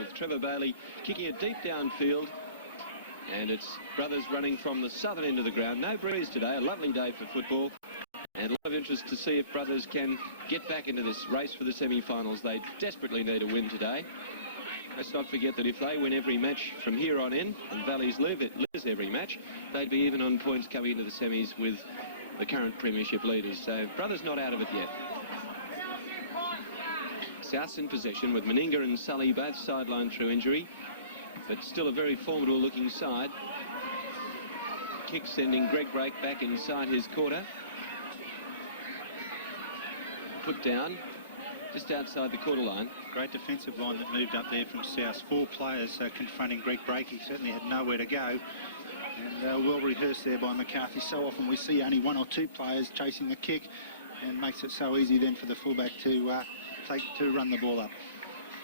with Trevor Bailey kicking it deep downfield. And it's Brothers running from the southern end of the ground. No breeze today, a lovely day for football. And a lot of interest to see if Brothers can get back into this race for the semi-finals. They desperately need a win today. Let's not forget that if they win every match from here on in, and Valley's lives every match, they'd be even on points coming into the semis with the current premiership leaders. So Brothers not out of it yet. South's in possession with Meninga and Sully both sidelined through injury, but still a very formidable looking side. Kick sending Greg Brake back inside his quarter. Put down just outside the quarter line. Great defensive line that moved up there from South. 4 players confronting Greg Brake. He certainly had nowhere to go. And well rehearsed there by McCarthy. So often we see only 1 or 2 players chasing the kick, and makes it so easy then for the fullback to run the ball up.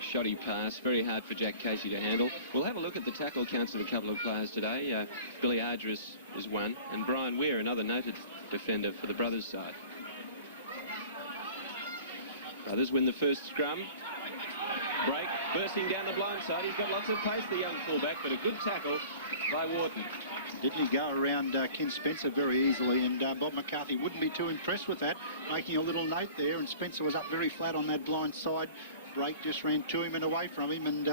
Shoddy pass, very hard for Jack Casey to handle. We'll have a look at the tackle counts of a couple of players today. Billy Ardress is one, and Brian Weir, another noted defender for the Brothers side. Brothers win the first scrum. Break, bursting down the blind side. He's got lots of pace, the young fullback, but a good tackle by Wharton. Didn't he go around Ken Spencer very easily, and Bob McCarthy wouldn't be too impressed with that, making a little note there, and Spencer was up very flat on that blind side. Break just ran to him and away from him, and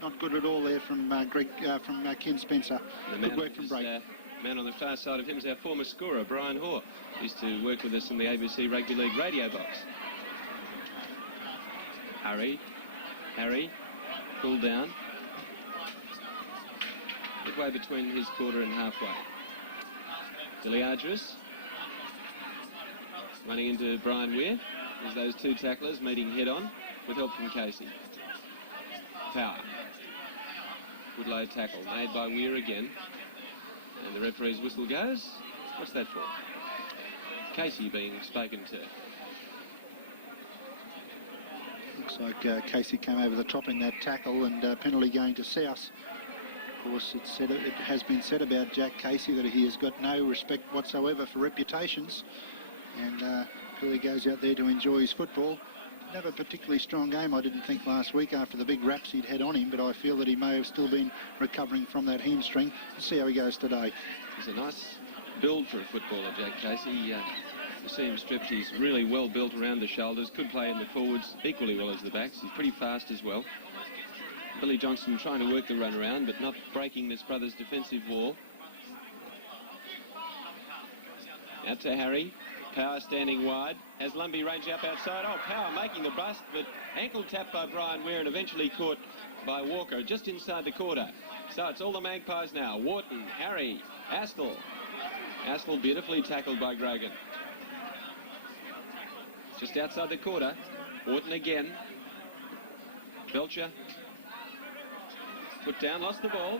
not good at all there from Ken Spencer. Good work from Break. Man on the far side of him is our former scorer, Brian Hoare. Used to work with us in the ABC Rugby League radio box. Harry, pulled down. Midway between his quarter and halfway. Billy Ardress running into Brian Weir. There's those 2 tacklers meeting head on with help from Casey. Power. Good low tackle made by Weir again. And the referee's whistle goes. What's that for? Casey being spoken to. Looks like Casey came over the top in that tackle, and penalty going to South. Of course, it has been said about Jack Casey that he has got no respect whatsoever for reputations, and clearly goes out there to enjoy his football. Didn't have a particularly strong game, I didn't think, last week after the big raps he'd had on him, but I feel that he may have still been recovering from that hamstring. Let's see how he goes today. He's a nice build for a footballer, Jack Casey. You see him stripped. He's really well built around the shoulders. Could play in the forwards equally well as the backs. He's pretty fast as well. Billy Johnson trying to work the run around, but not breaking this Brothers' defensive wall. Out to Harry. Power standing wide. As Lumbee range up outside. Oh, Power making the bust, but ankle tap by Brian Weir and eventually caught by Walker just inside the quarter. So it's all the Magpies now. Wharton, Harry, Astill. Astill beautifully tackled by Grogan. Just outside the quarter. Wharton again. Belcher. Put down, lost the ball.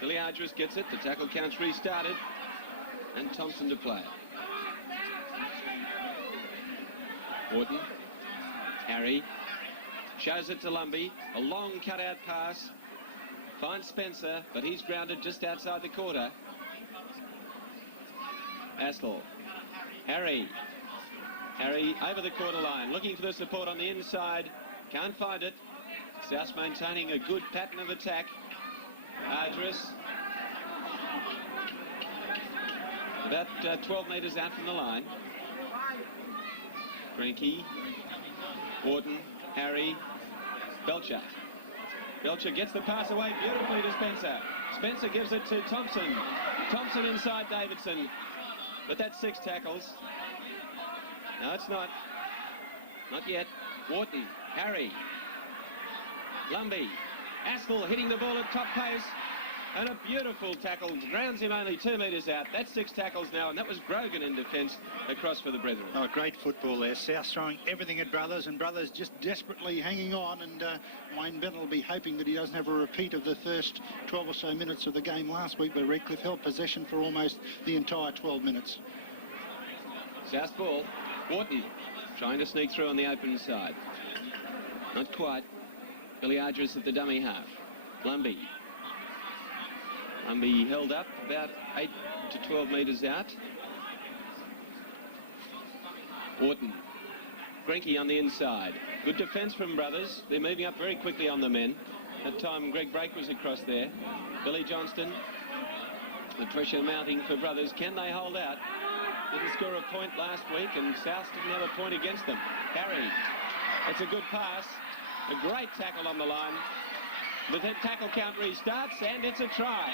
Billy Ardress gets it. The tackle count's restarted. And Thompson to play. Wharton. Harry. Shows it to Lumbee. A long cutout pass. Finds Spencer, but he's grounded just outside the quarter. Astill. Harry over the quarter line, looking for the support on the inside. Can't find it. South maintaining a good pattern of attack. Ardress. About 12 metres out from the line. Greinke. Wharton. Harry. Belcher. Belcher gets the pass away beautifully to Spencer. Spencer gives it to Thompson. Thompson inside Davidson. But that's 6 tackles. No, it's not. Not yet. Wharton. Harry. Lumbee. Astill hitting the ball at top pace. And a beautiful tackle. Grounds him only 2 metres out. That's 6 tackles now, and that was Grogan in defence across for the Brethren. Oh, great football there. South throwing everything at Brothers, and Brothers just desperately hanging on, and Wayne Bennett will be hoping that he doesn't have a repeat of the first 12 or so minutes of the game last week, where Redcliffe held possession for almost the entire 12 minutes. South ball. Wharton trying to sneak through on the open side. Not quite. Billy Ardress at the dummy half. Lumbee. Lumbee held up about 8 to 12 metres out. Wharton. Greinke on the inside. Good defence from Brothers. They're moving up very quickly on the men. That time Greg Brake was across there. Billy Johnston. The pressure mounting for Brothers. Can they hold out? Didn't score a point last week, and South didn't have a point against them. Harry. It's a good pass. A great tackle on the line. The tackle count restarts, and it's a try.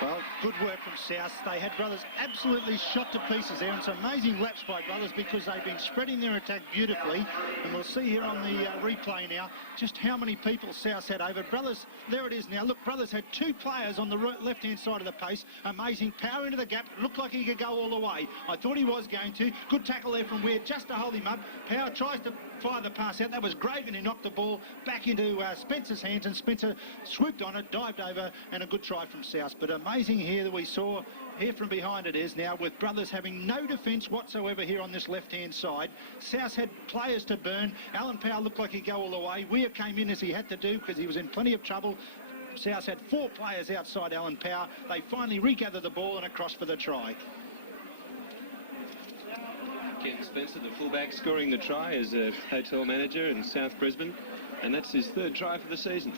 Well, good work from South. They had Brothers absolutely shot to pieces there, and some amazing laps by Brothers because they've been spreading their attack beautifully. And we'll see here on the replay now just how many people South had over. Brothers, there it is now. Look, Brothers had two players on the left-hand side of the pace. Amazing power into the gap. Looked like he could go all the way. I thought he was going to. Good tackle there from Weir just to hold him up. Power tries to fire the pass out. That was Gragan who knocked the ball back into Spencer's hands, and Spencer swooped on it, dived over, and a good try from South. But amazing here that we saw here from behind it is now with Brothers having no defence whatsoever here on this left-hand side. South had players to burn. Alan Powell looked like he'd go all the way. Weir came in as he had to do because he was in plenty of trouble. South had four players outside Alan Powell. They finally regathered the ball and across for the try. Ken Spencer, the fullback, scoring the try as a hotel manager in South Brisbane, and that's his third try for the season.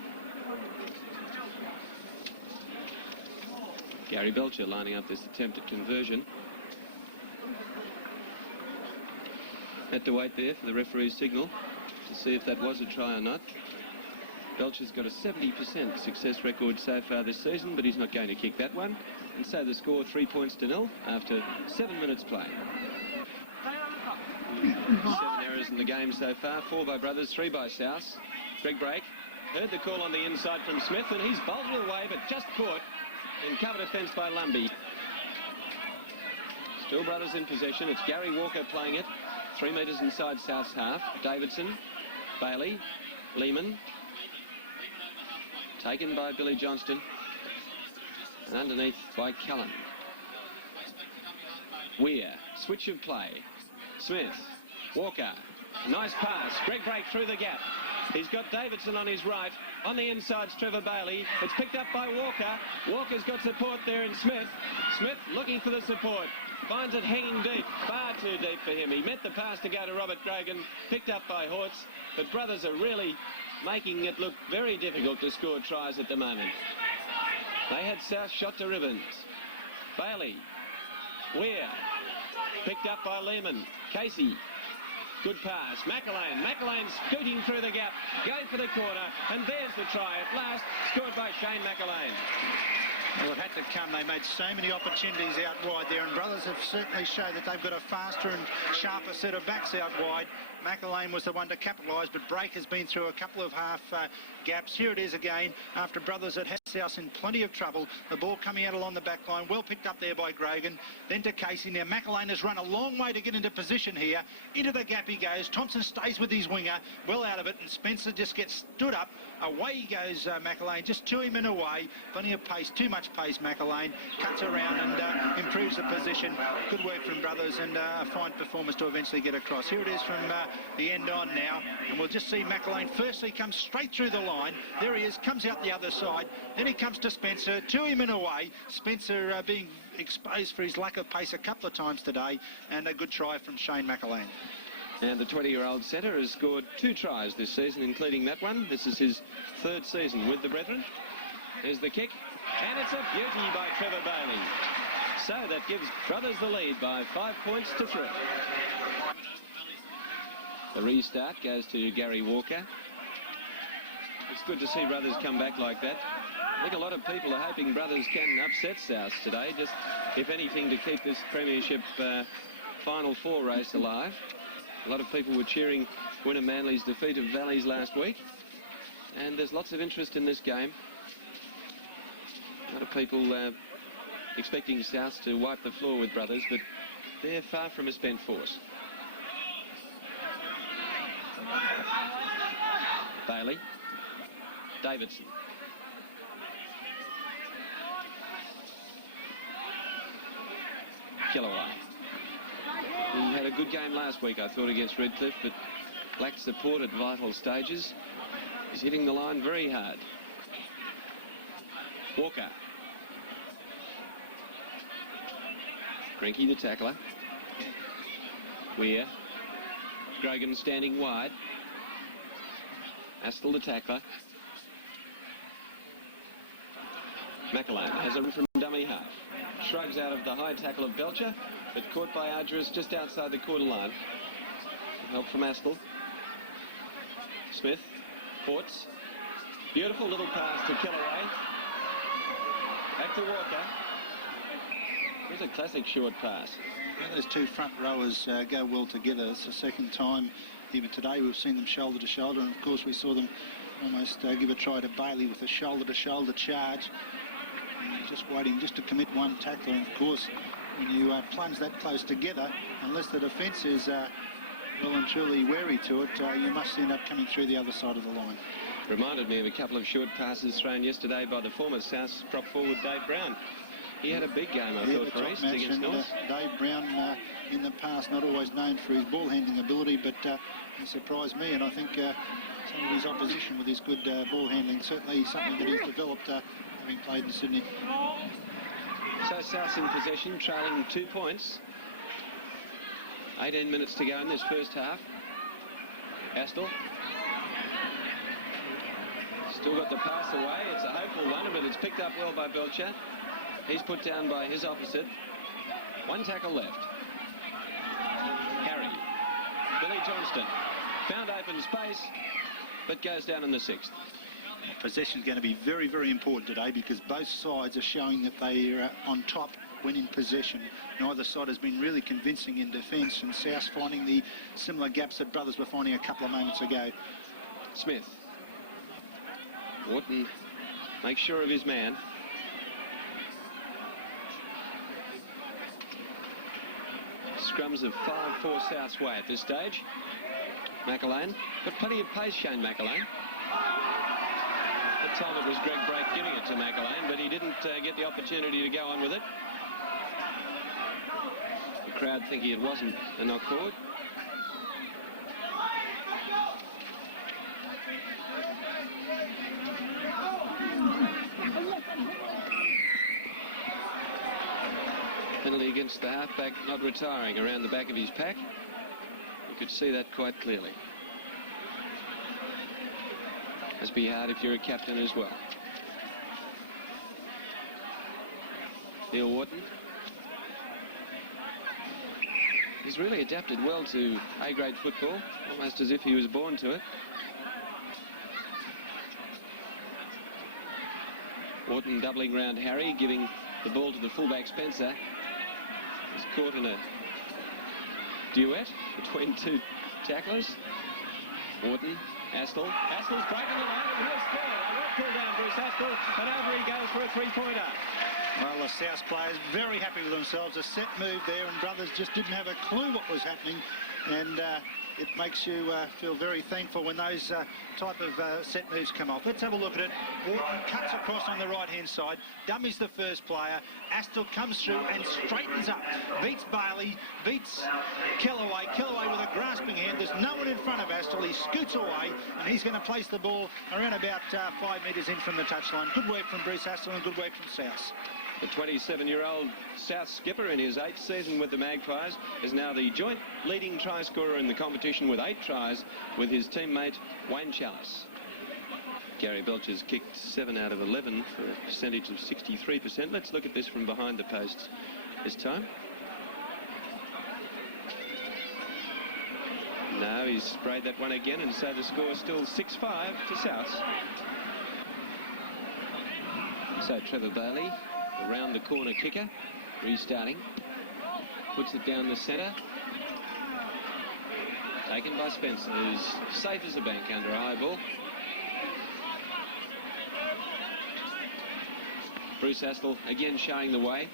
Gary Belcher lining up this attempt at conversion. Had to wait there for the referee's signal to see if that was a try or not. Belcher's got a 70% success record so far this season, but he's not going to kick that one. And so the score 3-0 after 7 minutes play. 7 errors in the game so far, 4 by Brothers, 3 by South. Greg Brake heard the call on the inside from Smith, and he's bolted away, but just caught in cover defence by Lumbey. Still Brothers in possession. It's Gary Walker playing it. 3 metres inside South's half. Davidson, Bailey, Lehman. Taken by Billy Johnston. And underneath by Cullen. Weir, switch of play. Smith, Walker, nice pass. Greg Brake through the gap. He's got Davidson on his right. On the inside's Trevor Bailey. It's picked up by Walker. Walker's got support there in Smith. Smith looking for the support. Finds it hanging deep. Far too deep for him. He meant the pass to go to Robert Grogan. Picked up by Hortz. But Brothers are really making it look very difficult to score tries at the moment. They had South shot to ribbons. Bailey. Weir. Picked up by Lehman. Casey. Good pass. McElwain scooting through the gap. Going for the corner. And there's the try at last. Scored by Shane McElwain. Well, it had to come. They made so many opportunities out wide there, and Brothers have certainly showed that they've got a faster and sharper set of backs out wide. McElwain was the one to capitalise, but Brake has been through a couple of half gaps. Here it is again after Brothers had South in plenty of trouble. The ball coming out along the back line, well picked up there by Grogan. Then to Casey. Now McElwain has run a long way to get into position here. Into the gap he goes. Thompson stays with his winger, well out of it, and Spencer just gets stood up. Away he goes, McElwain, just to him and away. Plenty of pace, too much pace, McElwain. Cuts around and improves the position. Good work from Brothers, and a fine performance to eventually get across. Here it is from the end on now, and we'll just see McElwain firstly comes straight through the line. There he is, comes out the other side. Then he comes to Spencer, to him and away. Spencer being exposed for his lack of pace a couple of times today, and a good try from Shane McElwain. And the 20-year-old setter has scored 2 tries this season, including that one. This is his 3rd season with the Brethren. There's the kick, and it's a beauty by Trevor Bailey. So that gives Brothers the lead by 5 points to 3. The restart goes to Gary Walker. It's good to see Brothers come back like that. I think a lot of people are hoping Brothers can upset South today, just, if anything, to keep this Premiership Final 4 race alive. A lot of people were cheering Winner Manly's defeat of Valleys last week, and there's lots of interest in this game. A lot of people expecting South to wipe the floor with Brothers, but they're far from a spent force. Bailey. Davidson. Kellaway. He had a good game last week, I thought, against Redcliffe, but lacked support at vital stages. He's hitting the line very hard. Walker. Grinke, the tackler. Weir. Grogan standing wide. Astle, the tackler. McAlane has a from dummy half. Shrugs out of the high tackle of Belcher, but caught by Ardress just outside the quarter line. Help from Astill. Smith. Ports. Beautiful little pass to Kellaway. Back to Walker. Here's a classic short pass. Yeah, those two front rowers go well together. It's the second time even today we've seen them shoulder to shoulder, and of course we saw them almost give a try to Bailey with a shoulder to shoulder charge. And just waiting just to commit one tackler, and of course when you plunge that close together, unless the defence is well and truly wary to it, you must end up coming through the other side of the line. Reminded me of a couple of short passes thrown yesterday by the former South prop forward Dave Brown. He had a big game, I thought, for East against North. Dave Brown, in the past, not always known for his ball handling ability, but he surprised me, and I think some of his opposition with his good ball handling, certainly something that he's developed having played in Sydney. So South's in possession, trailing 2 points. 18 minutes to go in this first half. Astill. Still got the pass away. It's a hopeful one, but it's picked up well by Belcher. He's put down by his opposite. One tackle left. Harry. Billy Johnston. Found open space, but goes down in the 6th. Possession is going to be very, very important today, because both sides are showing that they are on top when in possession. Neither side has been really convincing in defence, and South finding the similar gaps that Brothers were finding a couple of moments ago. Smith. Wharton makes sure of his man. Scrums of 5-4 South's way at this stage. McAlane, got plenty of pace, Shane McAlane. That time it was Greg Brake giving it to McAlane, but he didn't get the opportunity to go on with it. The crowd thinking it wasn't a knock forward. Penalty against the halfback, not retiring around the back of his pack. You could see that quite clearly. Must be hard if you're a captain as well. Neil Wharton. He's really adapted well to A-grade football, almost as if he was born to it. Wharton doubling round Harry, giving the ball to the fullback Spencer. He's caught in a duet between two tacklers. Wharton, Astill. Astill's breaking the line, and he'll score. A red pull down Bruce Astill, and over he goes for a 3-pointer. Well, the South players very happy with themselves. A set move there, and Brothers just didn't have a clue what was happening. And it makes you feel very thankful when those type of set moves come off. Let's have a look at it. Wharton cuts across on the right-hand side. Dummies the first player. Astill comes through and straightens up. Beats Bailey, beats Kellaway. Kellaway with a grasping hand. There's no one in front of Astill. He scoots away, and he's going to place the ball around about 5 metres in from the touchline. Good work from Bruce Astill and good work from South. The 27-year-old South skipper in his 8th season with the Magpies is now the joint leading try scorer in the competition with 8 tries with his teammate Wayne Chalice. Gary Belcher's kicked 7 out of 11 for a percentage of 63%. Let's look at this from behind the posts this time. No, he's sprayed that one again, and so the score is still 6-5 to South. So Trevor Bailey, around the corner kicker, restarting, puts it down the centre, taken by Spencer, who's safe as a bank under a high ball. Bruce Astill again showing the way,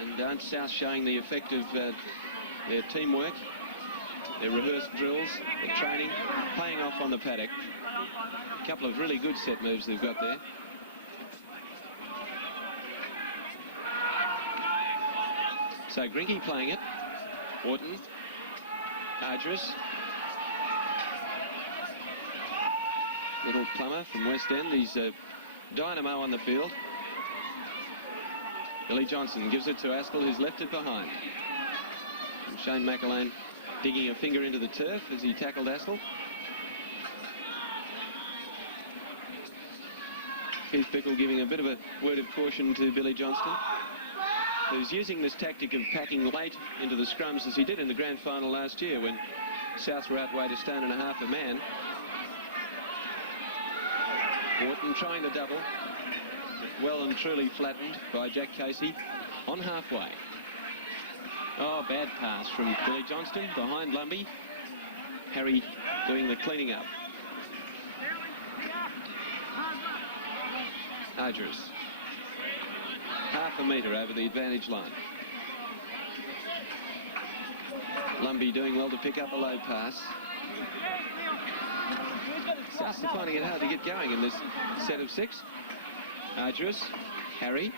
and South showing the effect of their teamwork, their rehearsed drills, their training, paying off on the paddock. A couple of really good set moves they've got there. So Grinky playing it. Wharton. Ardress. Little Plummer from West End. He's a dynamo on the field. Billy Johnson gives it to Astill, who's left it behind. And Shane McAlane digging a finger into the turf as he tackled Astill. Keith Bichel giving a bit of a word of caution to Billy Johnston, who's using this tactic of packing late into the scrums as he did in the grand final last year when South were outweighed a stone and a half a man. Wharton trying the double, well and truly flattened by Jack Casey on halfway. Oh, bad pass from Billy Johnston behind Lumbey. Harry doing the cleaning up. Arduous. Half a metre over the advantage line. Lumbey doing well to pick up a low pass. Souths are finding it hard to get going in this set of 6. Arduous. Harry.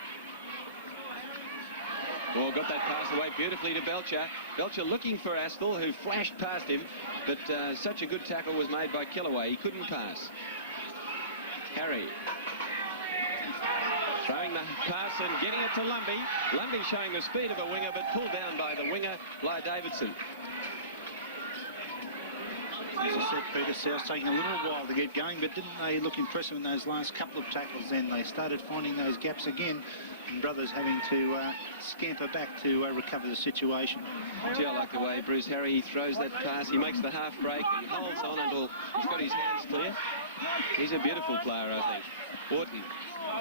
Oh, got that pass away beautifully to Belcher. Belcher looking for Astle, who flashed past him, but such a good tackle was made by Killaway. He couldn't pass. Harry. Throwing the pass and getting it to Lumbey. Lumbey showing the speed of a winger, but pulled down by the winger, Bly Davidson. As I said, Peter, South taking a little while to get going, but didn't they look impressive in those last couple of tackles? Then they started finding those gaps again, and Brothers having to scamper back to recover the situation. Gee, I like the way Bruce Harry throws that pass. He makes the half break and holds on until he's got his hands clear. He's a beautiful player, I think. Wharton.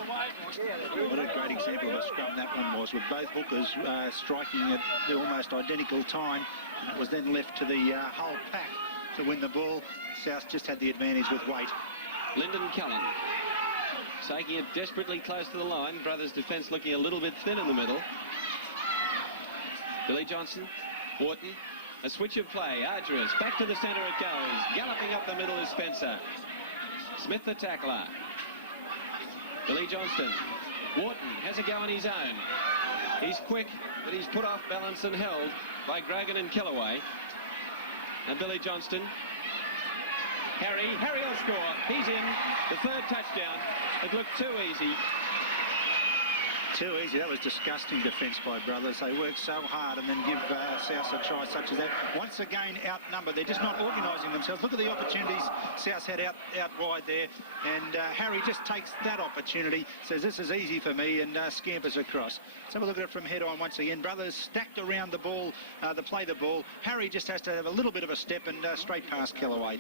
What a great example of a scrum that one was, with both hookers striking at the almost identical time, and it was then left to the whole pack to win the ball. South just had the advantage with weight. Lyndon Cullen taking it desperately close to the line. Brothers' defence looking a little bit thin in the middle. Billy Johnson, Wharton, a switch of play. Arduous, back to the centre it goes. Galloping up the middle is Spencer. Smith the tackler. Billy Johnston. Wharton has a go on his own. He's quick, but he's put off balance and held by Grogan and Killaway. And Billy Johnston. Harry will score. He's in. The 3rd touchdown. It looked too easy. Too easy. That was disgusting defence by Brothers. They work so hard and then give South a try such as that. Once again, outnumbered. They're just not organising themselves. Look at the opportunities South had out wide there. And Harry just takes that opportunity, says this is easy for me, and scampers across. Let's have a look at it from head on once again. Brothers stacked around the ball, play the ball. Harry just has to have a little bit of a step and straight past Killaway.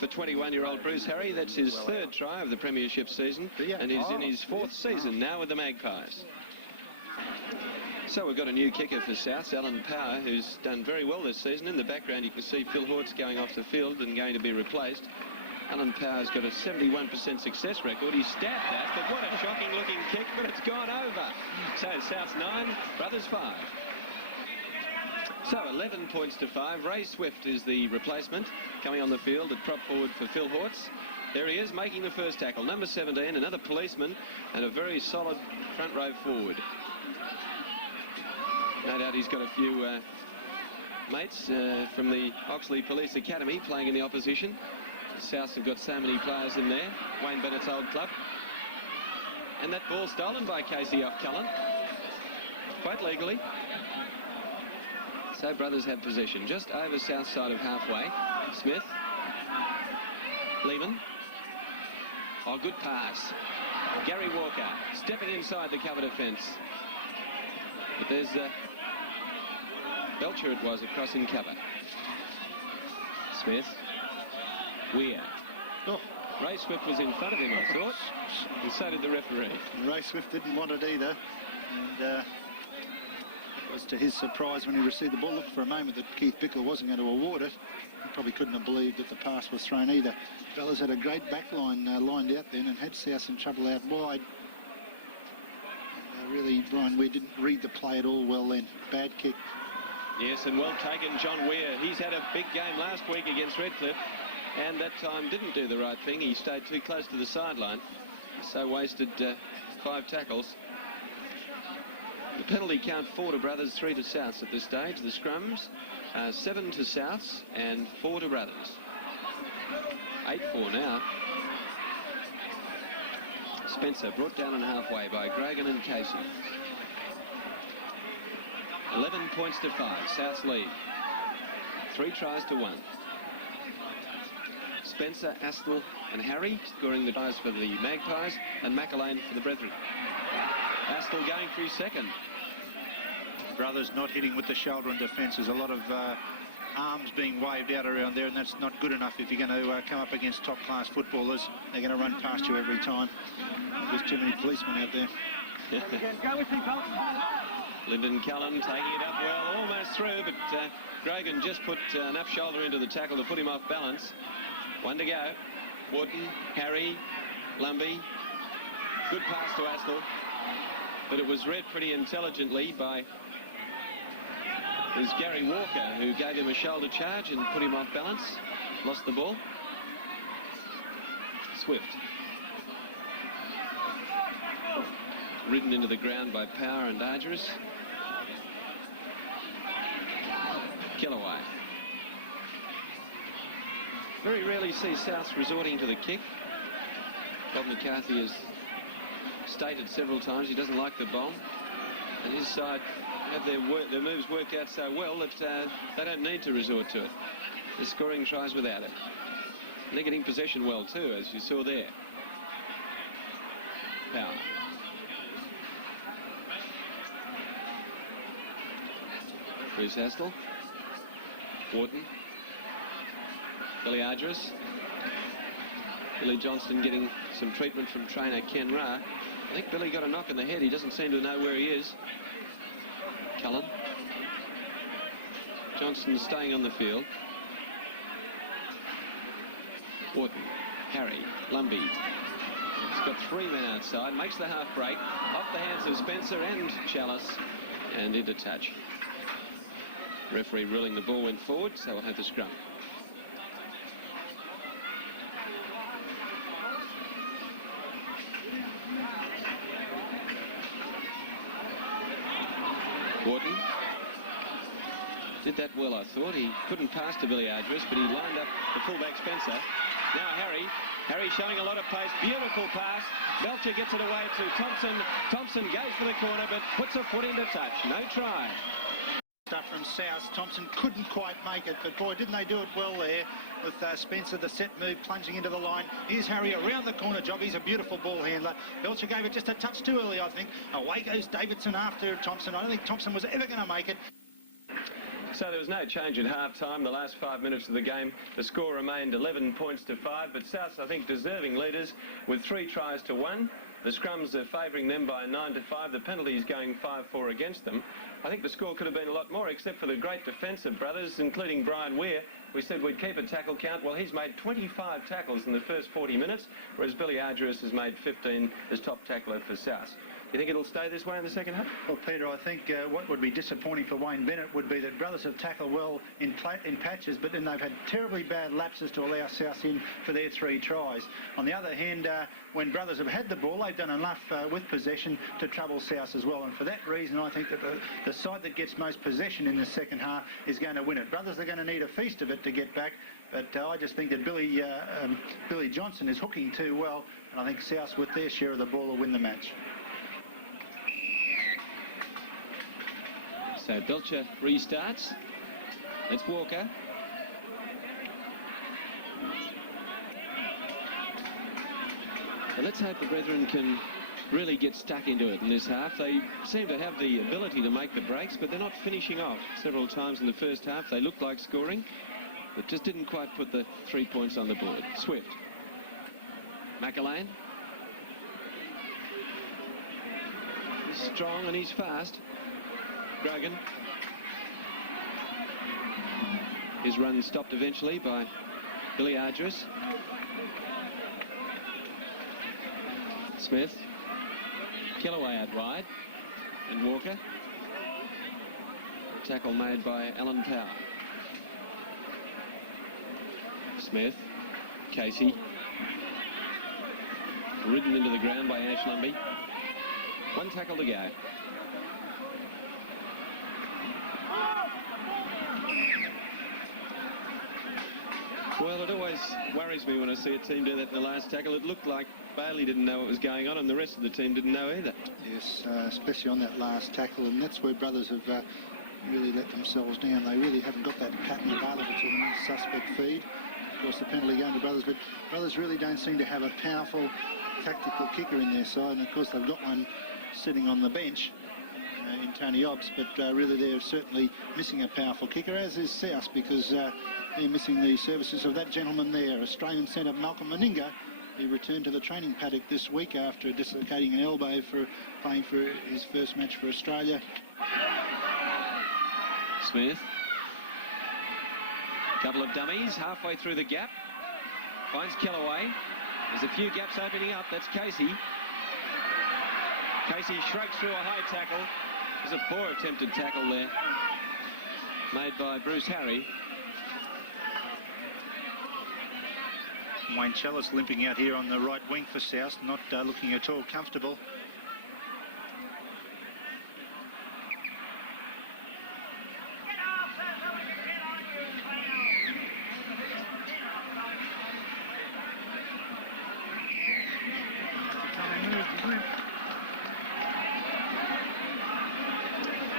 For 21-year-old Bruce Harry, that's his 3rd try of the premiership season, and he's in his 4th season now with the Magpies. So we've got a new kicker for South, Alan Power, who's done very well this season. In the background you can see Phil Hortz going off the field and going to be replaced. Alan Power's got a 71% success record. He stabbed that, but what a shocking looking kick, but it's gone over. So South's 9, Brothers 5. So 11 points to 5. Ray Swift is the replacement coming on the field at prop forward for Phil Hortz. There he is, making the first tackle. Number 17, another policeman, and a very solid front row forward. No doubt he's got a few mates from the Oxley Police Academy playing in the opposition. South have got so many players in there. Wayne Bennett's old club. And that ball stolen by Casey off Cullen. Quite legally. So Brothers have possession just over South side of halfway. Smith. Lehman. Oh, good pass. Gary Walker stepping inside the cover defence. But there's Belcher it was across in cover. Smith. Weir. Oh. Ray Swift was in front of him, I thought. And so did the referee. Ray Swift didn't want it either. And it was to his surprise when he received the ball. Looked for a moment that Keith Bichel wasn't going to award it. He probably couldn't have believed that the pass was thrown either. Fellas had a great back line lined out then and had South in trouble out wide. And, really, Brian Weir didn't read the play at all well then. Bad kick. Yes, and well taken, John Weir. He's had a big game last week against Redcliffe, and that time didn't do the right thing. He stayed too close to the sideline, so wasted 5 tackles. The penalty count 4 to Brothers, 3 to Souths at this stage. The scrums 7 to Souths and 4 to Brothers. 8-4 now. Spencer brought down on halfway by Grogan and Casey. 11 points to 5. Souths lead. 3 tries to 1. Spencer, Astle and Harry scoring the tries for the Magpies, and McElwain for the Brethren. Astle going through second. Brothers not hitting with the shoulder in defence. There's a lot of arms being waved out around there, and that's not good enough if you're going to come up against top-class footballers. They're going to run past you every time. There's too many policemen out there. Lyndon Cullen taking it up well, almost through, but Grogan just put enough shoulder into the tackle to put him off balance. One to go. Wharton, Harry, Lumbey. Good pass to Astle, but it was read pretty intelligently by it was Gary Walker, who gave him a shoulder charge and put him off balance. Lost the ball. Swift. Ridden into the ground by Power and Argyris. Kellaway. Very rarely see South resorting to the kick. Bob McCarthy has stated several times he doesn't like the bomb, and his side have their moves work out so well that they don't need to resort to it. They're scoring tries without it. And they're getting possession well too, as you saw there. Power. Bruce Astle. Wharton. Billy Argyris. Billy Johnston getting some treatment from trainer Ken Ra. I think Billy got a knock in the head. He doesn't seem to know where he is. Cullen. Johnston staying on the field. Wharton. Harry. Lumbey. He's got 3 men outside. Makes the half break. Off the hands of Spencer and Chalice. And into touch. Referee ruling the ball went forward, so we'll have the scrum. Wharton did that well, I thought. He couldn't pass to Billy Argyris, but he lined up the fullback Spencer. Now Harry. Harry showing a lot of pace. Beautiful pass. Belcher gets it away to Thompson. Thompson goes for the corner, but puts a foot into touch. No try. Stuff from South. Thompson couldn't quite make it, but boy, didn't they do it well there with Spencer, the set move, plunging into the line. Here's Harry around the corner job. He's a beautiful ball handler. Belcher gave it just a touch too early, I think. Away goes Davidson after Thompson. I don't think Thompson was ever going to make it. So there was no change at half-time. The last 5 minutes of the game, the score remained 11 points to 5, but South, I think, deserving leaders with 3 tries to 1. The scrums are favouring them by 9 to 5. The penalties going 5-4 against them. I think the score could have been a lot more, except for the great defensive brothers, including Brian Weir. We said we'd keep a tackle count. Well, he's made 25 tackles in the first 40 minutes, whereas Billy Argyris has made 15 as top tackler for South. You think it'll stay this way in the second half? Well, Peter, I think what would be disappointing for Wayne Bennett would be that brothers have tackled well in patches, but then they've had terribly bad lapses to allow South in for their 3 tries. On the other hand, when brothers have had the ball, they've done enough with possession to trouble South as well. And for that reason, I think that the side that gets most possession in the second half is going to win it. Brothers are going to need a feast of it to get back, but I just think that Billy Johnson is hooking too well, and I think South, with their share of the ball, will win the match. So Belcher restarts. It's Walker. But let's hope the Brethren can really get stuck into it in this half. They seem to have the ability to make the breaks, but they're not finishing off. Several times in the first half they looked like scoring, but just didn't quite put the 3 points on the board. Swift. McElwain. He's strong and he's fast. Grogan. His run stopped eventually by Billy Argyris. Smith. Kellaway out wide. And Walker. A tackle made by Alan Power. Smith. Casey. Ridden into the ground by Ash Lumbey. 1 tackle to go. Well, it always worries me when I see a team do that in the last tackle. It looked like Bailey didn't know what was going on, and the rest of the team didn't know either. Yes, especially on that last tackle, and that's where brothers have really let themselves down. They really haven't got that pattern available to them in suspect feed. of course, the penalty going to Brothers, but Brothers really don't seem to have a powerful tactical kicker in their side, and of course they've got one sitting on the bench in Tony Obst, but really they're certainly missing a powerful kicker, as is South, because they're missing the services of that gentleman there, Australian centre Malcolm Meninga. He returned to the training paddock this week after dislocating an elbow for playing for his first match for Australia. Smith. Couple of dummies halfway through the gap. Finds Kellaway. There's a few gaps opening up. That's Casey. Casey shrugs through a high tackle. There's a poor attempted tackle there made by Bruce Harry. Wayne Challis limping out here on the right wing for South, not looking at all comfortable.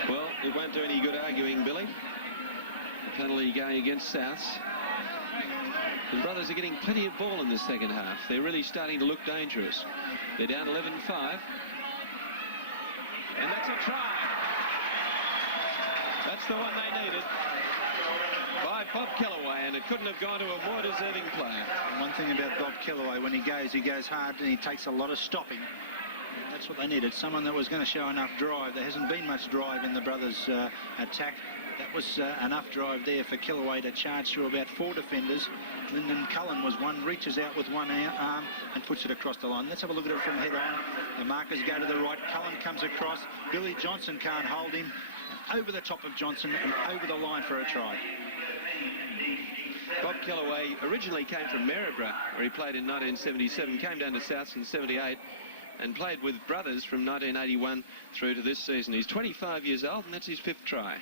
Well, it won't do any good arguing, Billy. The penalty going against Souths. The Brothers are getting plenty of ball in the second half. They're really starting to look dangerous. They're down 11-5. And that's a try. That's the one they needed by Bob Kellaway, and it couldn't have gone to a more deserving player. One thing about Bob Kellaway, when he goes hard and he takes a lot of stopping. That's what they needed, someone that was going to show enough drive. There hasn't been much drive in the Brothers' attack. That was enough drive there for Kellaway to charge through about 4 defenders. Lyndon Cullen was one, reaches out with one arm and puts it across the line. Let's have a look at it from head on. The markers go to the right. Cullen comes across. Billy Johnson can't hold him. Over the top of Johnson and over the line for a try. Bob Kellaway originally came from Maryborough, where he played in 1977, came down to Souths in 78, and played with Brothers from 1981 through to this season. He's 25 years old, and that's his 5th try.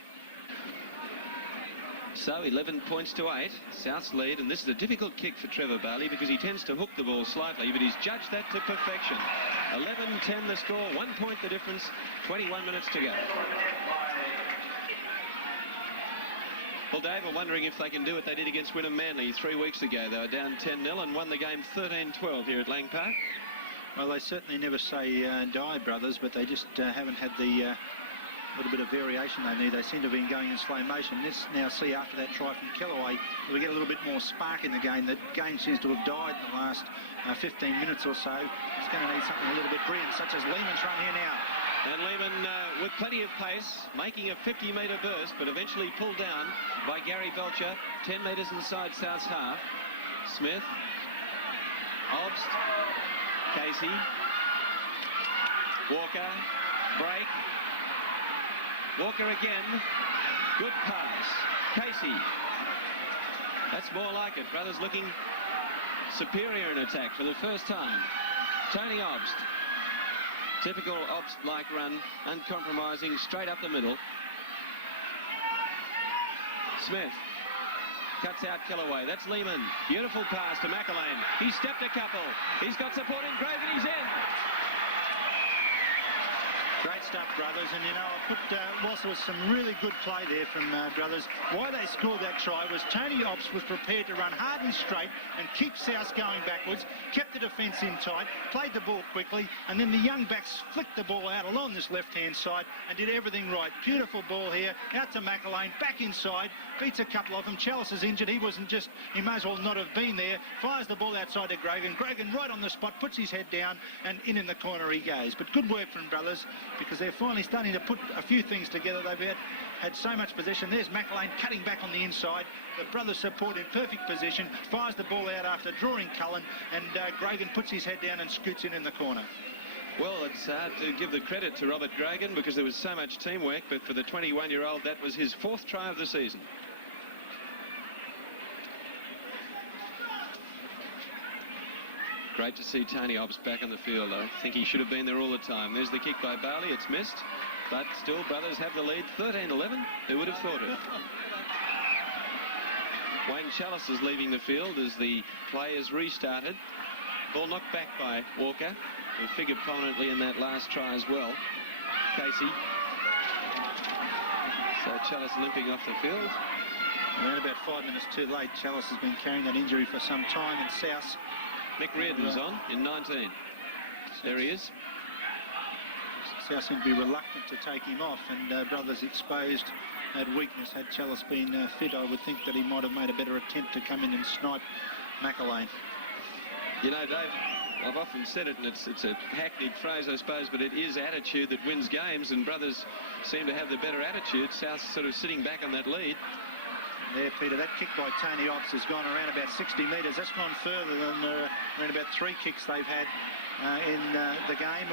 So 11 points to 8, South's lead, and this is a difficult kick for Trevor Bailey because he tends to hook the ball slightly, but he's judged that to perfection. 11-10 the score, 1 point the difference, 21 minutes to go. Well, Dave, I'm wondering if they can do what they did against Wynnum Manly 3 weeks ago. They were down 10-0 and won the game 13-12 here at Lang Park. Well, they certainly never say die, Brothers, but they just haven't had the little bit of variation they need. They seem to have been going in slow motion. Let's now see after that try from Kellaway, we get a little bit more spark in the game. The game seems to have died in the last 15 minutes or so. It's going to need something a little bit brilliant, such as Lehman's run here now. And Lehman with plenty of pace, making a 50-metre burst, but eventually pulled down by Gary Belcher, 10 metres inside South's half. Smith, Obst, Casey, Walker, break. Walker again, good pass. Casey, that's more like it. Brothers looking superior in attack for the first time. Tony Obst, typical Obst-like run, uncompromising, straight up the middle. Smith cuts out Kellaway. That's Lehman. Beautiful pass to McElwain. He stepped a couple. He's got support in Grave and he's in. Great stuff, Brothers, and you know, I put whilst there was some really good play there from Brothers, why they scored that try was Tony Obst was prepared to run hard and straight and keep South going backwards, kept the defence in tight, played the ball quickly, and then the young backs flicked the ball out along this left-hand side and did everything right. Beautiful ball here, out to McElwain, back inside, beats a couple of them. Challis is injured, he may as well not have been there, fires the ball outside to Grogan. Grogan right on the spot, puts his head down, and in the corner he goes. But good work from Brothers, because they're finally starting to put a few things together. They've had so much possession. There's McElwain cutting back on the inside. The Brothers support in perfect position, fires the ball out after drawing Cullen, and Grogan puts his head down and scoots in the corner. Well, it's hard to give the credit to Robert Grogan because there was so much teamwork, but for the 21-year-old, that was his 4th try of the season. Great to see Tony Obst back on the field. I think he should have been there all the time. There's the kick by Bailey. It's missed. But still, Brothers have the lead. 13-11. Who would have thought it? Wayne Challis is leaving the field as the play is restarted. Ball knocked back by Walker, who figured prominently in that last try as well. Casey. So Challis limping off the field. Around about 5 minutes too late. Chalice has been carrying that injury for some time, and South. Mick Reardon's on in 19. There he is. South seemed to be reluctant to take him off, and Brothers exposed that weakness. Had Chalice been fit, I would think that he might have made a better attempt to come in and snipe McElwain. You know, Dave, I've often said it, and it's a hackneyed phrase, I suppose, but it is attitude that wins games, and Brothers seem to have the better attitude. South sort of sitting back on that lead. There, Peter, that kick by Tony Obst has gone around about 60 metres. That's gone further than around about 3 kicks they've had in the game.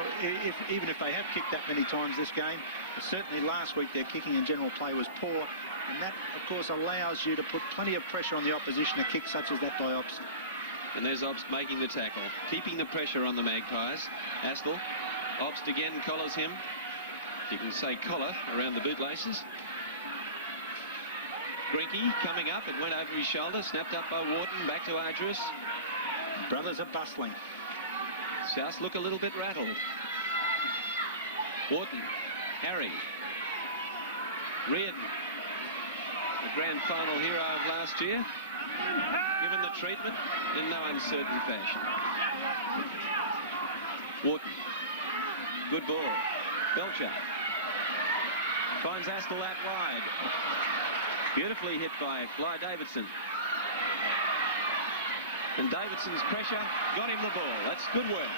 Even if they have kicked that many times this game, certainly last week their kicking in general play was poor, and that, of course, allows you to put plenty of pressure on the opposition, a kick such as that by Obst. And there's Obst making the tackle, keeping the pressure on the Magpies. Astle, Obst again collars him. You can say collar around the bootlaces. Grinky coming up, it went over his shoulder, snapped up by Wharton, back to Ardress. Brothers are bustling. South look a little bit rattled. Wharton, Harry, Reardon, the grand final hero of last year, given the treatment in no uncertain fashion. Wharton, good ball. Belcher finds Astle out wide. Beautifully hit by Fly Davidson. And Davidson's pressure got him the ball. That's good work.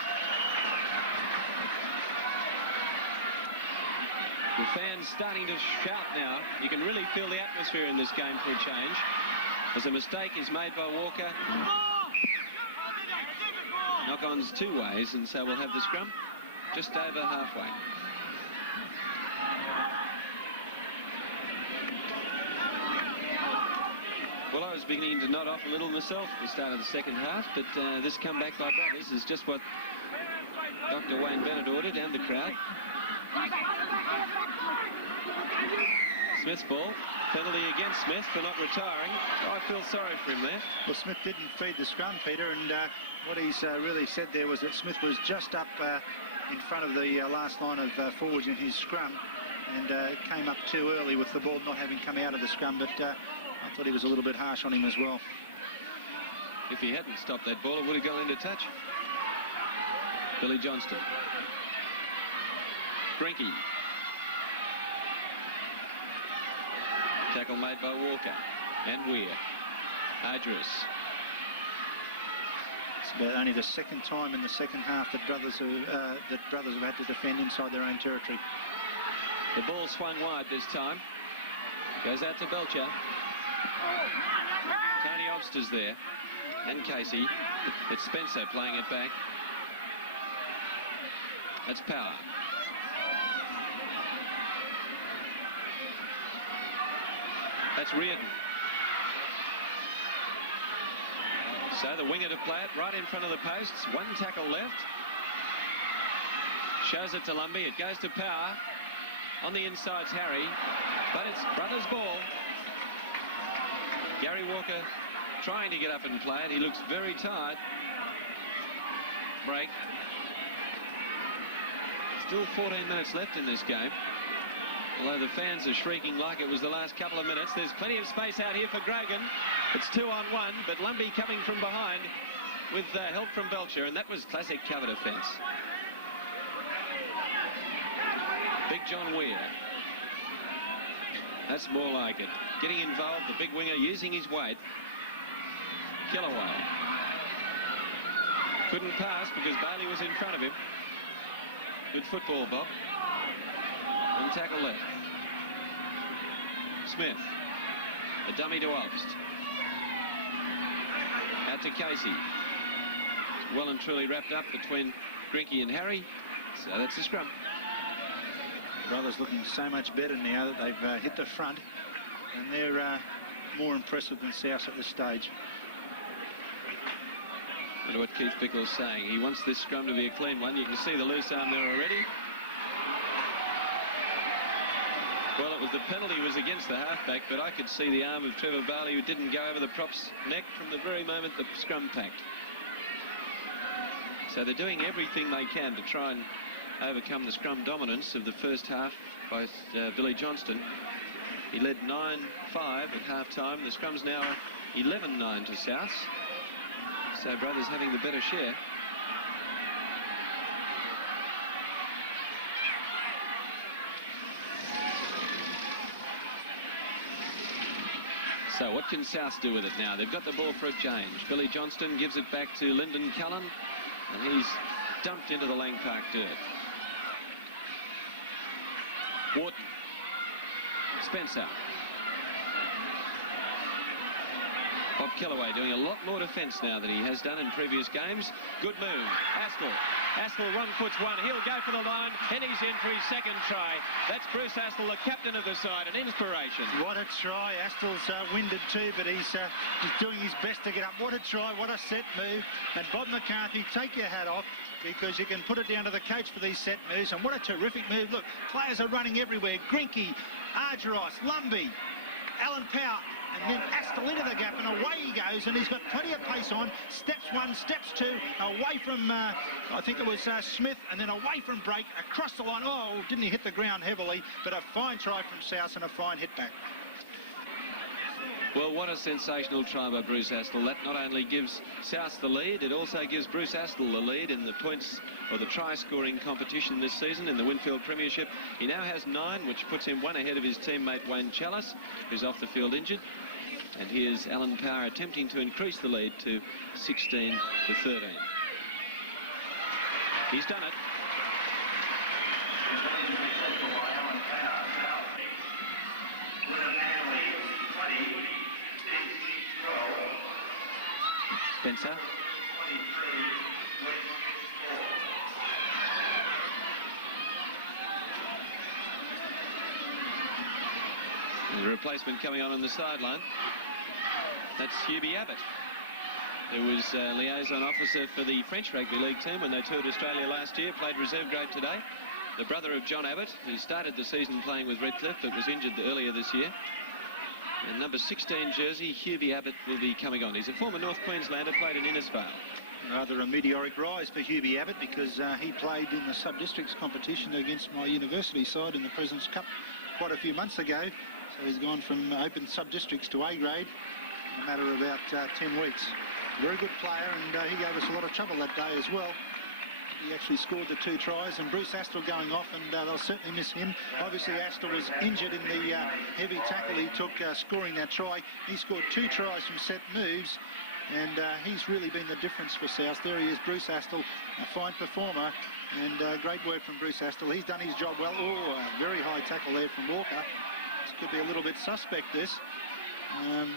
The fans starting to shout now. You can really feel the atmosphere in this game for a change. As a mistake is made by Walker. Knock-ons 2 ways, and so we'll have the scrum just over halfway. Well, I was beginning to nod off a little myself at the start of the second half, but this comeback by Brothers is just what Dr. Wayne Bennett ordered and the crowd. Smith's ball. Penalty against Smith for not retiring. I feel sorry for him there. Well, Smith didn't feed the scrum, Peter, and what he's really said there was that Smith was just up in front of the last line of forwards in his scrum, and came up too early with the ball not having come out of the scrum, but I thought he was a little bit harsh on him as well. If he hadn't stopped that ball, it would have gone into touch. Billy Johnston. Grinky. Tackle made by Walker and Weir. Ardress. It's about only the second time in the second half that Brothers have had to defend inside their own territory. The ball swung wide this time. Goes out to Belcher. Tony Obst is there. And Casey. It's Spencer playing it back. That's Power. That's Reardon. So the winger to play it right in front of the posts. 1 tackle left. Shows it to Lumbey. It goes to Power. On the inside's Harry. But it's Brothers' ball. Gary Walker trying to get up and play it. He looks very tired. Break. Still 14 minutes left in this game. Although the fans are shrieking like it was the last couple of minutes. There's plenty of space out here for Grogan. It's 2-on-1, but Lumbey coming from behind with help from Belcher, and that was classic cover defence. Big John Weir. That's more like it. Getting involved, the big winger using his weight. Kellaway. Couldn't pass because Bailey was in front of him. Good football, Bob. 1 tackle left. Smith. A dummy to Obst. Out to Casey. Well and truly wrapped up between Grinky and Harry. So that's the scrum. Brothers looking so much better now that they've hit the front, and they're more impressive than South at this stage. I wonder what Keith Bichel's saying. He wants this scrum to be a clean one. You can see the loose arm there already. Well, it was the penalty was against the halfback, but I could see the arm of Trevor Bailey, who didn't go over the prop's neck from the very moment the scrum packed. So they're doing everything they can to try and overcome the scrum dominance of the first half by Billy Johnston. He led 9-5 at half-time. The scrum's now 11-9 to South. So Brothers having the better share. So what can South do with it now? They've got the ball for a change. Billy Johnston gives it back to Lyndon Cullen, and he's dumped into the Lang Park dirt. Wharton. Spencer. Bob Kellaway doing a lot more defence now than he has done in previous games. Good move. Astle. Astle wrong foots one. He'll go for the line, and he's in for his second try. That's Bruce Astle, the captain of the side, an inspiration. What a try. Astle's winded too, but he's doing his best to get up. What a try. What a set move. And Bob McCarthy, take your hat off, because you can put it down to the coach for these set moves. And what a terrific move. Look, players are running everywhere. Grinky, Argyros, Lumbey, Alan Power, and then Astle into the gap, and away he goes, and he's got plenty of pace on. Steps one, steps two, away from, I think it was Smith, and then away from break, across the line. Oh, didn't he hit the ground heavily, but a fine try from South and a fine hit back. Well, what a sensational try by Bruce Astle. That not only gives South the lead, it also gives Bruce Astle the lead in the points or the try-scoring competition this season in the Winfield Premiership. He now has 9, which puts him 1 ahead of his teammate Wayne Challis, who's off the field injured. And here's Alan Power attempting to increase the lead to 16-13. He's done it. Spencer. There's a replacement coming on the sideline. That's Hubie Abbott, who was liaison officer for the French Rugby League team when they toured Australia last year, played reserve grade today. The brother of John Abbott, who started the season playing with Redcliffe but was injured earlier this year. And number 16 jersey, Hubie Abbott, will be coming on. He's a former North Queenslander, played in Innisfail. Rather a meteoric rise for Hubie Abbott, because he played in the sub-districts competition against my university side in the President's Cup quite a few months ago. So he's gone from open sub-districts to A grade in a matter of about 10 weeks. Very good player, and he gave us a lot of trouble that day as well. He actually scored the 2 tries, and Bruce Astle going off, and they'll certainly miss him. Obviously, Astle was injured in the heavy tackle he took scoring that try. He scored 2 tries from set moves, and he's really been the difference for South. There he is, Bruce Astle, a fine performer, and great work from Bruce Astle. He's done his job well. Oh, a very high tackle there from Walker. This could be a little bit suspect, this.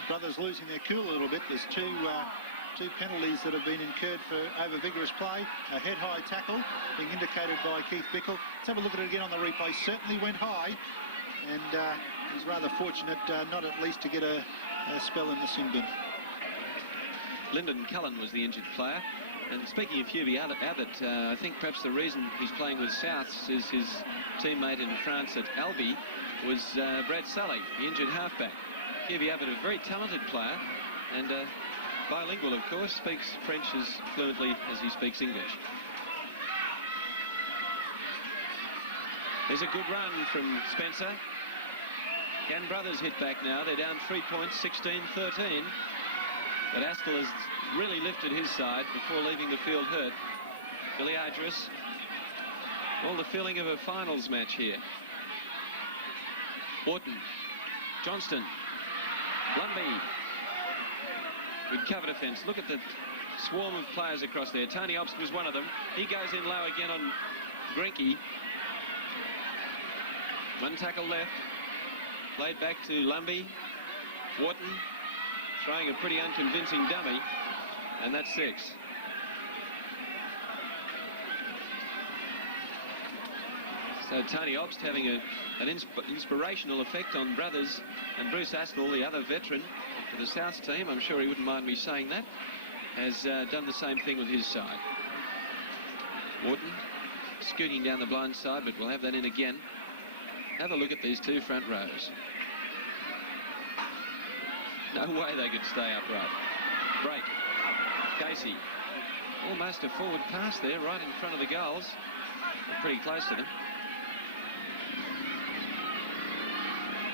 Brothers losing their cool a little bit. There's two penalties that have been incurred for over-vigorous play. A head-high tackle being indicated by Keith Bichel. Let's have a look at it again on the replay. Certainly went high, and he's rather fortunate not at least to get a spell in the sin bin. Lyndon Cullen was the injured player. And speaking of Hubie Abbott, I think perhaps the reason he's playing with Souths is his teammate in France at Albi was Brad Sully, the injured halfback. Hubie Abbott, a very talented player, and bilingual, of course, speaks French as fluently as he speaks English. There's a good run from Spencer. Can Brothers hit back now? They're down 3 points, 16-13. But Astle has really lifted his side before leaving the field hurt. Billy Argyros, all the feeling of a finals match here. Wharton, Johnston, Lumbey. Good cover defence. Look at the swarm of players across there. Tony Obst was one of them. He goes in low again on Grinky. 1 tackle left. Played back to Lumbey. Wharton throwing a pretty unconvincing dummy. And that's 6. So Tony Obst having an inspirational effect on Brothers, and Bruce Astle, the other veteran for the South team, I'm sure he wouldn't mind me saying that, has done the same thing with his side. Wharton scooting down the blind side, but we'll have that in again. Have a look at these 2 front rows. No way they could stay upright. Break. Casey. Almost a forward pass there, right in front of the goals. Pretty close to them.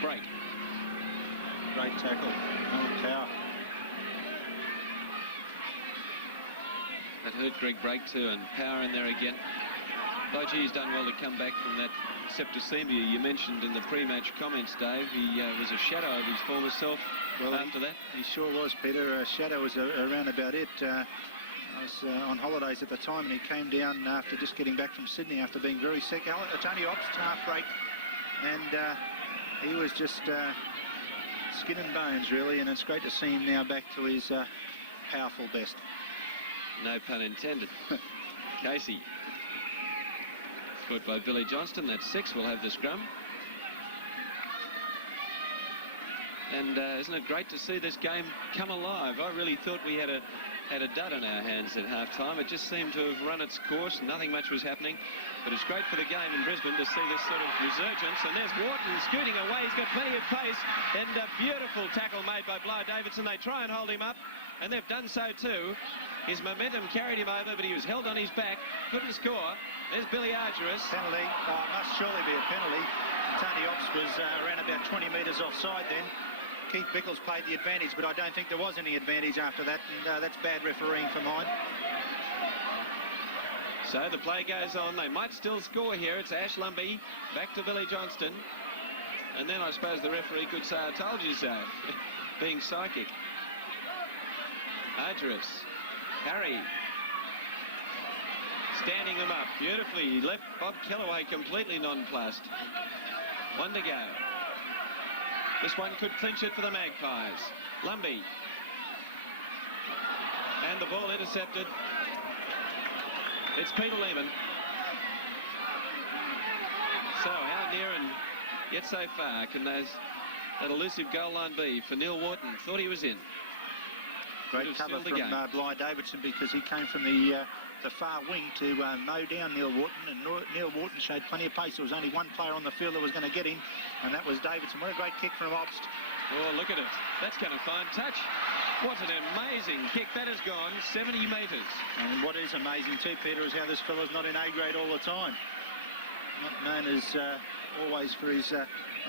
Break. Great tackle. Power. That hurt Greg Brake too, and Power in there again. Boji has done well to come back from that septicemia you mentioned in the pre-match comments, Dave. He was a shadow of his former self after that. He sure was, Peter. Shadow was around about it. I was on holidays at the time, and he came down after just getting back from Sydney after being very sick. Tony Obst half break, and he was just skin and bones, really, and it's great to see him now back to his powerful best. No pun intended. Casey. Caught by Billy Johnston. That's 6. We'll have the scrum. And isn't it great to see this game come alive? I really thought we had a dud in our hands at half-time. It just seemed to have run its course. Nothing much was happening. But it's great for the game in Brisbane to see this sort of resurgence. And there's Wharton scooting away. He's got plenty of pace. And a beautiful tackle made by Bly Davidson. They try and hold him up. And they've done so too. His momentum carried him over, but he was held on his back. Couldn't score. There's Billy Argyris. Penalty. Must surely be a penalty. Tony Obst was around about 20 metres offside then. Keith Bichel's played the advantage, but I don't think there was any advantage after that, and that's bad refereeing for mine. So the play goes on. They might still score here. It's Ash Lumbey back to Billy Johnston. And then I suppose the referee could say, I told you so, being psychic. Argyris. Harry. Standing them up beautifully. He left Bob Kellaway completely nonplussed. 1 to go. This one could clinch it for the Magpies. Lumbey. And the ball intercepted. It's Peter Lehman. So how near and yet so far can that elusive goal line be for Neil Wharton? Thought he was in. Great cover from Bly Davidson, because he came from the far wing to mow down Neil Wharton, and Neil Wharton showed plenty of pace. There was only one player on the field that was going to get him, and that was Davidson. What a great kick from Obst. Oh, look at it. That's going to find touch. What an amazing kick. That has gone 70 metres. And what is amazing too, Peter, is how this fella's not in A grade all the time. Not known as always for his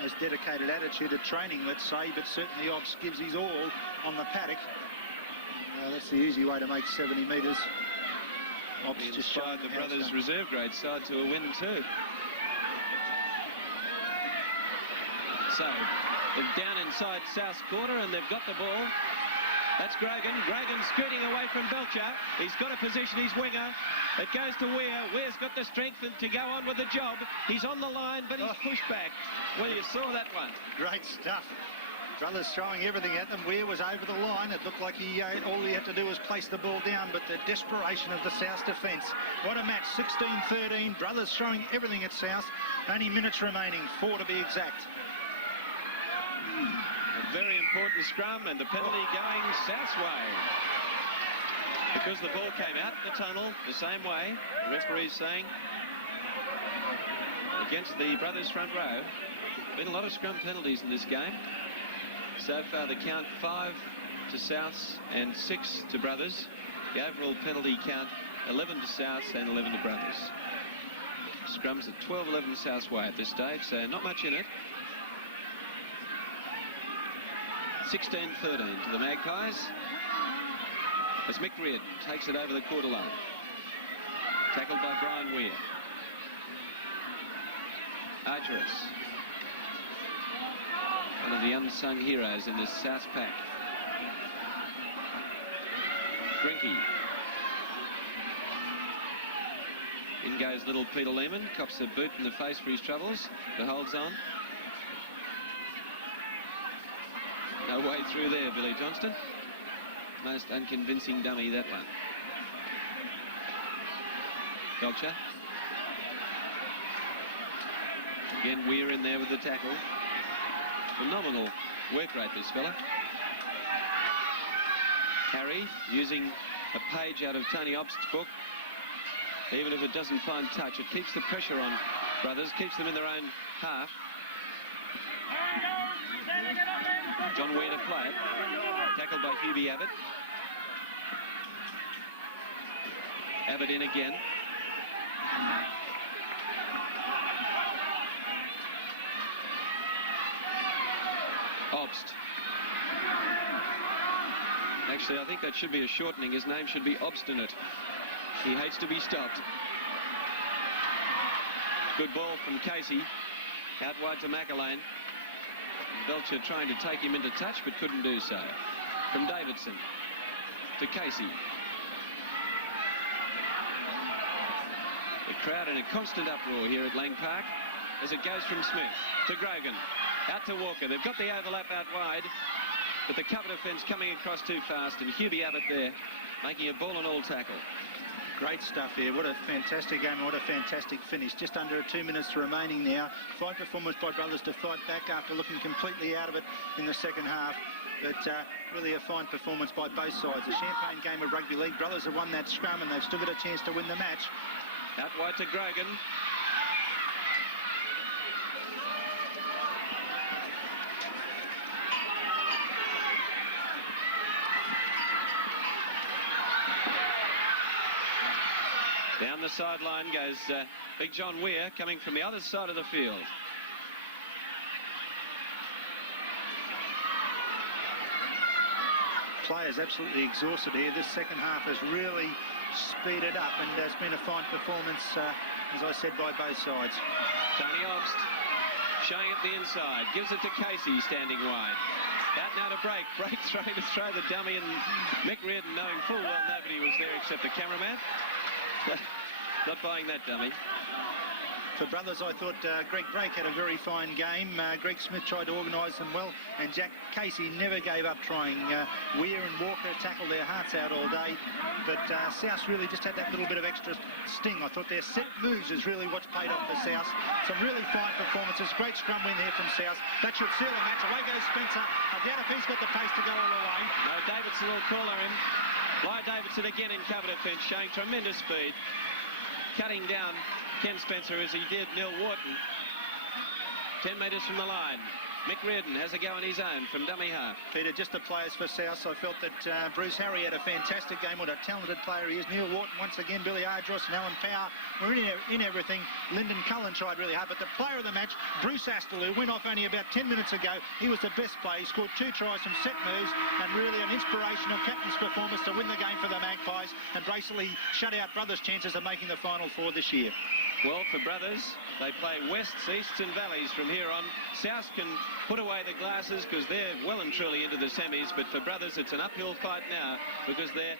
most dedicated attitude at training, let's say, but certainly Obst gives his all on the paddock. That's the easy way to make 70 metres. Obst just inspired the brothers' reserve grade side to a win too. So they're down inside South's quarter, and they've got the ball. That's Grogan. Grogan scooting away from Belcher. He's got to position his winger. It goes to Weir. Weir's got the strength to go on with the job. He's on the line, but he's pushed back. Well, you saw that one. Great stuff. Brothers throwing everything at them. Weir was over the line. It looked like all he had to do was place the ball down, but the desperation of the South defence. What a match, 16-13. Brothers throwing everything at South. Only minutes remaining, 4 to be exact. A very important scrum, and the penalty going South's way. Because the ball came out the tunnel the same way, the referee's saying, against the brothers' front row. Been a lot of scrum penalties in this game. So far the count 5 to Souths and 6 to brothers. The overall penalty count 11 to Souths and 11 to brothers. Scrums at 12-11 South's way at this stage, so not much in it. 16-13 to the Magpies. As Mick Reid takes it over the quarter line. Tackled by Brian Weir. Argyris. One of the unsung heroes in this South pack. Grinky. In goes little Peter Lehman. Cops a boot in the face for his troubles, but holds on. No way through there, Billy Johnston. Most unconvincing dummy, that one. Belcher. Again, Weir in there with the tackle. Phenomenal work rate, this fella. Harry using a page out of Tony Obst's book. Even if it doesn't find touch, it keeps the pressure on brothers, keeps them in their own half. John Weir to play it. Tackled by Hubie Abbott. Abbott in again. Obst Actually, I think that should be a shortening. His name should be Obstinate. He hates to be stopped. Good ball from Casey. Out wide to McElwain. Belcher trying to take him into touch, but couldn't do so. From Davidson to Casey. The crowd in a constant uproar here at Lang Park as it goes from Smith to Grogan. Out to Walker. They've got the overlap out wide, but the cover defence coming across too fast, and Hubie Abbott there making a ball and all tackle. Great stuff here. What a fantastic game. What a fantastic finish. Just under 2 minutes remaining now. Fine performance by Brothers to fight back after looking completely out of it in the second half. But really a fine performance by both sides. A champagne game of rugby league. Brothers have won that scrum and they've still got a chance to win the match. Out wide to Grogan. Down the sideline goes Big John Weir, coming from the other side of the field. Players absolutely exhausted here. This second half has really speeded up, and there's been a fine performance, as I said, by both sides. Tony Obst showing it the inside, gives it to Casey standing wide. Out now to Break. Break trying to throw the dummy, and Mick Reardon knowing full well nobody was there except the cameraman. Not buying that dummy. For Brothers, I thought Greg Brake had a very fine game. Greg Smith tried to organise them well, and Jack Casey never gave up trying. Weir and Walker tackled their hearts out all day, but South really just had that little bit of extra sting. I thought their set moves is really what's paid off for South. Some really fine performances. Great scrum win here from South. That should seal the match. Away goes Spencer. I doubt if he's got the pace to go all the way. No, Davidson will call her in. Bly Davidson again in cover defence, showing tremendous speed. Cutting down Ken Spencer as he did Neil Wharton. 10 metres from the line. Mick Reardon has a go on his own from dummy half. Peter, just the players for South. I felt that Bruce Harry had a fantastic game. What a talented player he is. Neil Wharton once again, Billy Ardross and Alan Power were in everything. Lyndon Cullen tried really hard, but the player of the match, Bruce Astle, who went off only about 10 minutes ago, he was the best player. He scored 2 tries from set moves, and really an inspirational captain's performance to win the game for the Magpies, and basically shut out Brothers' chances of making the Final Four this year. Well, for Brothers, they play Wests, Easts and Valleys from here on. South can put away the glasses because they're well and truly into the semis, but for Brothers it's an uphill fight now because they're